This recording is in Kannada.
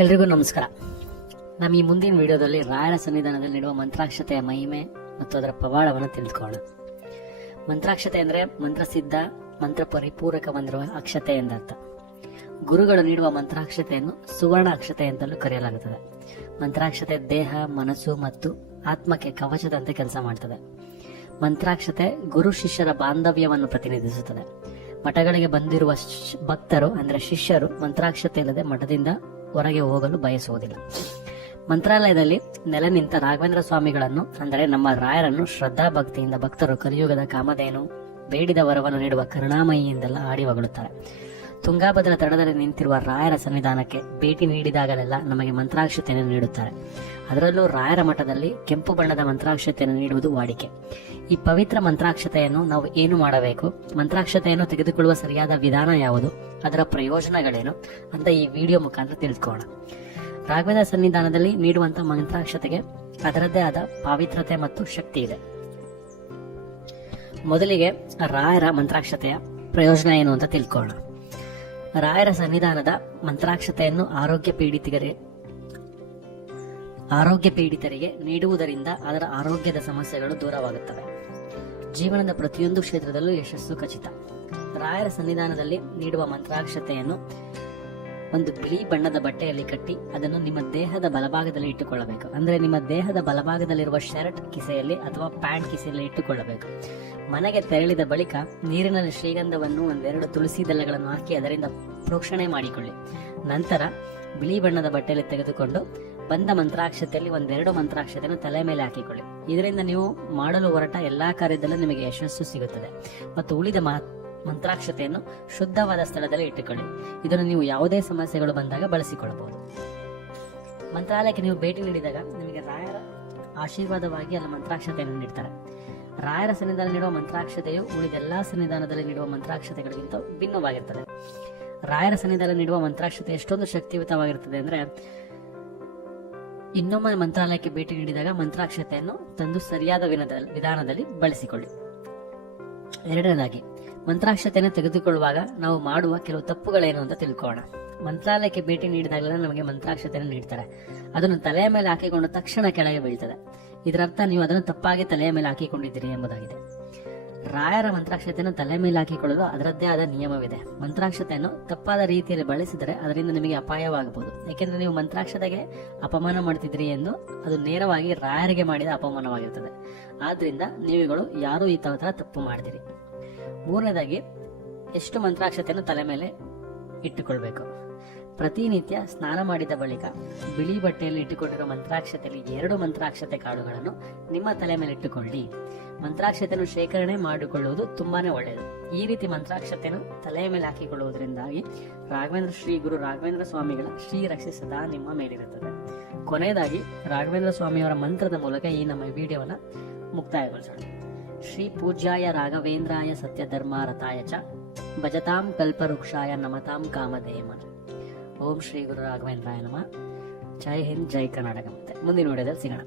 ಎಲ್ರಿಗೂ ನಮಸ್ಕಾರ. ನಮ್ಮ ಈ ಮುಂದಿನ ವಿಡಿಯೋದಲ್ಲಿ ರಾಯರ ಸನ್ನಿಧಾನದಲ್ಲಿ ನೀಡುವ ಮಂತ್ರಾಕ್ಷತೆಯ ಮಹಿಮೆ ಮತ್ತು ಅದರ ಪವಾಡವನ್ನು ತಿಳಿದುಕೊಳ್ಳೋಣ. ಮಂತ್ರಾಕ್ಷತೆ ಅಂದರೆ ಮಂತ್ರಸಿದ್ಧ, ಮಂತ್ರ ಪರಿಪೂರಕವಾಗಿರುವ ಅಕ್ಷತೆ ಎಂದರ್ಥ. ಗುರುಗಳು ನೀಡುವ ಮಂತ್ರಾಕ್ಷತೆಯನ್ನು ಸುವರ್ಣ ಅಕ್ಷತೆ ಅಂತಲೂ ಕರೆಯಲಾಗುತ್ತದೆ. ಮಂತ್ರಾಕ್ಷತೆ ದೇಹ, ಮನಸ್ಸು ಮತ್ತು ಆತ್ಮಕ್ಕೆ ಕವಚದಂತೆ ಕೆಲಸ ಮಾಡುತ್ತದೆ. ಮಂತ್ರಾಕ್ಷತೆ ಗುರು ಶಿಷ್ಯರ ಬಾಂಧವ್ಯವನ್ನು ಪ್ರತಿನಿಧಿಸುತ್ತದೆ. ಮಠಗಳಿಗೆ ಬಂದಿರುವ ಭಕ್ತರು ಅಂದರೆ ಶಿಷ್ಯರು ಮಂತ್ರಾಕ್ಷತೆ ಇಲ್ಲದೆ ಮಠದಿಂದ ಹೊರಗೆ ಹೋಗಲು ಬಯಸುವುದಿಲ್ಲ. ಮಂತ್ರಾಲಯದಲ್ಲಿ ನೆಲೆ ನಿಂತ ರಾಘವೇಂದ್ರ ಸ್ವಾಮಿಗಳನ್ನು ಅಂದರೆ ನಮ್ಮ ರಾಯರನ್ನು ಶ್ರದ್ಧಾ ಭಕ್ತಿಯಿಂದ ಭಕ್ತರು ಕಲಿಯುಗದ ಕಾಮಧೇನು, ಬೇಡಿದ ವರವನ್ನು ನೀಡುವ ಕರುಣಾಮಯಿ ಎಂದೆಲ್ಲ ಹಾಡಿ ಹೊಗಳುತ್ತಾರೆ. ತುಂಗಾಭದ್ರ ತಡದಲ್ಲಿ ನಿಂತಿರುವ ರಾಯರ ಸನ್ನಿಧಾನಕ್ಕೆ ಭೇಟಿ ನೀಡಿದಾಗಲೆಲ್ಲ ನಮಗೆ ಮಂತ್ರಾಕ್ಷತೆಯನ್ನು ನೀಡುತ್ತಾರೆ. ಅದರಲ್ಲೂ ರಾಯರ ಮಠದಲ್ಲಿ ಕೆಂಪು ಬಣ್ಣದ ಮಂತ್ರಾಕ್ಷತೆಯನ್ನು ನೀಡುವುದು ವಾಡಿಕೆ. ಈ ಪವಿತ್ರ ಮಂತ್ರಾಕ್ಷತೆಯನ್ನು ನಾವು ಏನು ಮಾಡಬೇಕು, ಮಂತ್ರಾಕ್ಷತೆಯನ್ನು ತೆಗೆದುಕೊಳ್ಳುವ ಸರಿಯಾದ ವಿಧಾನ ಯಾವುದು, ಅದರ ಪ್ರಯೋಜನಗಳೇನು ಅಂತ ಈ ವಿಡಿಯೋ ಮುಖಾಂತರ ತಿಳಿದುಕೊಳ್ಳೋಣ. ರಾಘವೇಂದ್ರ ಸನ್ನಿಧಾನದಲ್ಲಿ ನೀಡುವಂತಹ ಮಂತ್ರಾಕ್ಷತೆಗೆ ಅದರದ್ದೇ ಆದ ಪಾವಿತ್ರತೆ ಮತ್ತು ಶಕ್ತಿ ಇದೆ. ಮೊದಲಿಗೆ ರಾಯರ ಮಂತ್ರಾಕ್ಷತೆಯ ಪ್ರಯೋಜನ ಏನು ಅಂತ ತಿಳ್ಕೊಳ್ಳೋಣ. ರಾಯರ ಸನ್ನಿಧಾನದ ಮಂತ್ರಾಕ್ಷತೆಯನ್ನು ಆರೋಗ್ಯ ಪೀಡಿತರಿಗೆ ನೀಡುವುದರಿಂದ ಅದರ ಆರೋಗ್ಯದ ಸಮಸ್ಯೆಗಳು ದೂರವಾಗುತ್ತವೆ. ಜೀವನದ ಪ್ರತಿಯೊಂದು ಕ್ಷೇತ್ರದಲ್ಲೂ ಯಶಸ್ಸು ಖಚಿತ. ರಾಯರ ಸನ್ನಿಧಾನದಲ್ಲಿ ನೀಡುವ ಮಂತ್ರಾಕ್ಷತೆಯನ್ನು ಒಂದು ಬಿಳಿ ಬಣ್ಣದ ಬಟ್ಟೆಯಲ್ಲಿ ಕಟ್ಟಿ ಅದನ್ನು ನಿಮ್ಮ ದೇಹದ ಬಲಭಾಗದಲ್ಲಿ ಇಟ್ಟುಕೊಳ್ಳಬೇಕು. ಅಂದ್ರೆ ನಿಮ್ಮ ದೇಹದ ಬಲಭಾಗದಲ್ಲಿರುವ ಶರ್ಟ್ ಕಿಸೆಯಲ್ಲಿ ಅಥವಾ ಪ್ಯಾಂಟ್ ಕಿಸೆಯಲ್ಲಿ ಇಟ್ಟುಕೊಳ್ಳಬೇಕು. ಮನೆಗೆ ತೆರಳಿದ ಬಳಿಕ ನೀರಿನಲ್ಲಿ ಶ್ರೀಗಂಧವನ್ನು ಒಂದೆರಡು ತುಳಸಿ ದಳಗಳನ್ನು ಹಾಕಿ ಅದರಿಂದ ಪ್ರೋಕ್ಷಣೆ ಮಾಡಿಕೊಳ್ಳಿ. ನಂತರ ಬಿಳಿ ಬಣ್ಣದ ಬಟ್ಟೆಯಲ್ಲಿ ತೆಗೆದುಕೊಂಡು ಬಂದ ಮಂತ್ರಾಕ್ಷತೆಯಲ್ಲಿ ಒಂದೆರಡು ಮಂತ್ರಾಕ್ಷತೆಯನ್ನು ತಲೆ ಮೇಲೆ ಹಾಕಿಕೊಳ್ಳಿ. ಇದರಿಂದ ನೀವು ಮಾಡಲು ಹೊರಟ ಎಲ್ಲಾ ಕಾರ್ಯದಲ್ಲೂ ನಿಮಗೆ ಯಶಸ್ಸು ಸಿಗುತ್ತದೆ. ಮತ್ತು ಉಳಿದ ಮಂತ್ರಾಕ್ಷತೆಯನ್ನು ಶುದ್ಧವಾದ ಸ್ಥಳದಲ್ಲಿ ಇಟ್ಟುಕೊಳ್ಳಿ. ಇದನ್ನು ನೀವು ಯಾವುದೇ ಸಮಸ್ಯೆಗಳು ಬಂದಾಗ ಬಳಸಿಕೊಳ್ಳಬಹುದು. ಮಂತ್ರಾಲಯಕ್ಕೆ ನೀವು ಭೇಟಿ ನೀಡಿದಾಗ ನಿಮಗೆ ರಾಯರ ಆಶೀರ್ವಾದವಾಗಿ ಅಲ್ಲಿ ಮಂತ್ರಾಕ್ಷತೆಯನ್ನು ನೀಡ್ತಾರೆ. ರಾಯರ ಸನ್ನಿಧಾನ ನೀಡುವ ಮಂತ್ರಾಕ್ಷತೆಯು ಉಳಿದೆಲ್ಲಾ ಸನ್ನಿಧಾನದಲ್ಲಿ ನೀಡುವ ಮಂತ್ರಾಕ್ಷತೆಗಳಿಗಿಂತ ಭಿನ್ನವಾಗಿರ್ತದೆ. ರಾಯರ ಸನ್ನಿಧಾನ ನೀಡುವ ಮಂತ್ರಾಕ್ಷತೆ ಎಷ್ಟೊಂದು ಶಕ್ತಿಯುತವಾಗಿರುತ್ತದೆ ಅಂದ್ರೆ, ಇನ್ನೊಮ್ಮೆ ಮಂತ್ರಾಲಯಕ್ಕೆ ಭೇಟಿ ನೀಡಿದಾಗ ಮಂತ್ರಾಕ್ಷತೆಯನ್ನು ತಂದು ಸರಿಯಾದ ವಿಧಾನದಲ್ಲಿ ಬಳಸಿಕೊಳ್ಳಿ. ಎರಡನೇದಾಗಿ, ಮಂತ್ರಾಕ್ಷತೆಯನ್ನು ತೆಗೆದುಕೊಳ್ಳುವಾಗ ನಾವು ಮಾಡುವ ಕೆಲವು ತಪ್ಪುಗಳೇನು ಅಂತ ತಿಳ್ಕೊಳ್ಳೋಣ. ಮಂತ್ರಾಲಯಕ್ಕೆ ಭೇಟಿ ನೀಡಿದಾಗಲೇ ನಮಗೆ ಮಂತ್ರಾಕ್ಷತೆಯನ್ನು ನೀಡ್ತಾರೆ. ಅದನ್ನು ತಲೆಯ ಮೇಲೆ ಹಾಕಿಕೊಂಡು ತಕ್ಷಣ ಕೆಳಗೆ ಬೀಳ್ತದೆ. ಇದರರ್ಥ ನೀವು ಅದನ್ನು ತಪ್ಪಾಗಿ ತಲೆಯ ಮೇಲೆ ಹಾಕಿಕೊಂಡಿದ್ದೀರಿ ಎಂಬುದಾಗಿದೆ. ರಾಯರ ಮಂತ್ರಾಕ್ಷತೆಯನ್ನು ತಲೆ ಮೇಲೆ ಹಾಕಿಕೊಳ್ಳಲು ಅದರದ್ದೇ ಆದ ನಿಯಮವಿದೆ. ಮಂತ್ರಾಕ್ಷತೆಯನ್ನು ತಪ್ಪಾದ ರೀತಿಯಲ್ಲಿ ಬಳಸಿದರೆ ಅದರಿಂದ ನಿಮಗೆ ಅಪಾಯವಾಗಬಹುದು. ಏಕೆಂದರೆ ನೀವು ಮಂತ್ರಾಕ್ಷತೆಗೆ ಅಪಮಾನ ಮಾಡ್ತಿದ್ರಿ ಎಂದು ಅದು ನೇರವಾಗಿ ರಾಯರಿಗೆ ಮಾಡಿದ ಅಪಮಾನವಾಗಿರುತ್ತದೆ. ಆದ್ರಿಂದ ನೀವುಗಳು ಯಾರು ಈ ತರ ತಪ್ಪು ಮಾಡ್ತೀರಿ. ಮೂರನೇದಾಗಿ, ಎಷ್ಟು ಮಂತ್ರಾಕ್ಷತೆಯನ್ನು ತಲೆ ಮೇಲೆ ಇಟ್ಟುಕೊಳ್ಬೇಕು. ಪ್ರತಿನಿತ್ಯ ಸ್ನಾನ ಮಾಡಿದ ಬಳಿಕ ಬಿಳಿ ಬಟ್ಟೆಯಲ್ಲಿ ಇಟ್ಟುಕೊಂಡಿರುವ ಮಂತ್ರಾಕ್ಷತೆಯಲ್ಲಿ 2 ಮಂತ್ರಾಕ್ಷತೆ ಕಾಳುಗಳನ್ನು ನಿಮ್ಮ ತಲೆ ಮೇಲೆ ಇಟ್ಟುಕೊಳ್ಳಿ. ಮಂತ್ರಾಕ್ಷತೆಯನ್ನು ಶೇಖರಣೆ ಮಾಡಿಕೊಳ್ಳುವುದು ತುಂಬಾನೇ ಒಳ್ಳೆಯದು. ಈ ರೀತಿ ಮಂತ್ರಾಕ್ಷತೆಯನ್ನು ತಲೆಯ ಮೇಲೆ ಹಾಕಿಕೊಳ್ಳುವುದರಿಂದಾಗಿ ಶ್ರೀ ಗುರು ರಾಘವೇಂದ್ರ ಸ್ವಾಮಿಗಳ ಶ್ರೀ ರಕ್ಷೆ ಸದಾ ನಿಮ್ಮ ಮೇಲಿರುತ್ತದೆ. ಕೊನೆಯದಾಗಿ, ರಾಘವೇಂದ್ರ ಸ್ವಾಮಿಯವರ ಮಂತ್ರದ ಮೂಲಕ ಈ ನಮ್ಮ ವಿಡಿಯೋವನ್ನ ಮುಕ್ತಾಯಗೊಳಿಸೋಣ. ಶ್ರೀ ಪೂಜ್ಯಾಯ ರಾಘವೇಂದ್ರಾಯ ಸತ್ಯ ಧರ್ಮಾರತಾಯ ಚ ಭಜತಾಂ ಕಲ್ಪವೃಕ್ಷಾಯ ನಮತಾಂ ಕಾಮಧೇಮನ. ಓಂ ಶ್ರೀ ಗುರು ರಾಘವೇಂದ್ರಾಯ ನಮಃ. ಜೈ ಹಿಂದ್, ಜೈ ಕರ್ನಾಟಕ. ಮತ್ತೆ ಮುಂದಿನ ವಿಡಿಯೋದಲ್ಲಿ ಸಿಗೋಣ.